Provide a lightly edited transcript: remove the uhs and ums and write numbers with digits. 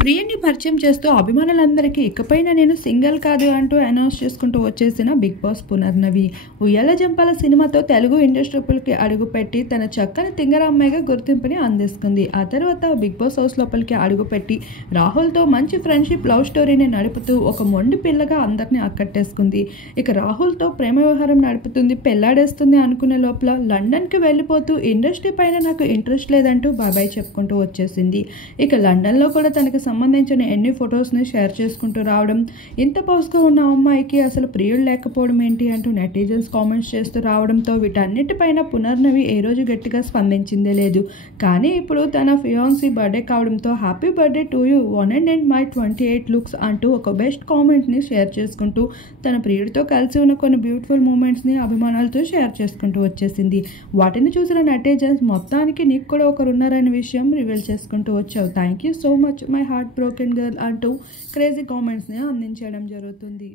ప్రియని పరిచయం చేస్తూ అభిమానులందరికీ ఇకపైన నేను సింగిల్ కాదు అంటూ అనౌన్స్ చేసుకుంటూ వచ్చేసిన బిగ్ బాస్ పునర్నవి ఉయ్యాల జంపాల సినిమాతో తెలుగు ఇండస్ట్రీకి అడుగుపెట్టి తన చక్కని తింగర అమ్మాయిగా గుర్తింపుని అందిస్తుంది. ఆ తర్వాత బిగ్ బాస్ హౌస్ లోపలికి అడుగుపెట్టి రాహుల్తో మంచి ఫ్రెండ్షిప్ లవ్ స్టోరీని నడుపుతూ ఒక మొండి పిల్లగా అందరినీ ఆకట్టేసుకుంది. ఇక రాహుల్తో ప్రేమ వ్యవహారం నడుపుతుంది, పెళ్లాడేస్తుంది అనుకునే లోపల లండన్కి వెళ్ళిపోతూ ఇండస్ట్రీ పైన నాకు ఇంట్రెస్ట్ లేదంటూ బాబాయ్ చెప్పుకుంటూ వచ్చేసింది. ఇక లండన్లో కూడా తనకి సంబంధించిన ఎన్ని ఫొటోస్ని షేర్ చేసుకుంటూ రావడం, ఇంత పౌస్గా ఉన్న అమ్మాయికి అసలు ప్రియుడు లేకపోవడం ఏంటి అంటూ నెటిజన్స్ కామెంట్స్ చేస్తూ రావడంతో వీటన్నిటిపైన పునర్నవి ఏ రోజు గట్టిగా స్పందించిందే లేదు. కానీ ఇప్పుడు తన ఫియాన్సీ బర్త్డే కావడంతో happy birthday to you 1 and end my 28 looks అంటూ ఒక బెస్ట్ కామెంట్ని షేర్ చేసుకుంటూ తన ప్రియుడితో కలిసి ఉన్న కొన్ని బ్యూటిఫుల్ మూమెంట్స్ని అభిమానులతో షేర్ చేసుకుంటూ వచ్చేసింది. వాటిని చూసిన నెటిజన్స్ మొత్తానికి నీకు కూడా ఒకరు ఉన్నారనే విషయం రివీల్ చేసుకుంటూ వచ్చావు. Thank you so much my heart broken girl అంటూ క్రేజీ కామెంట్స్ని అందించడం జరుగుతుంది.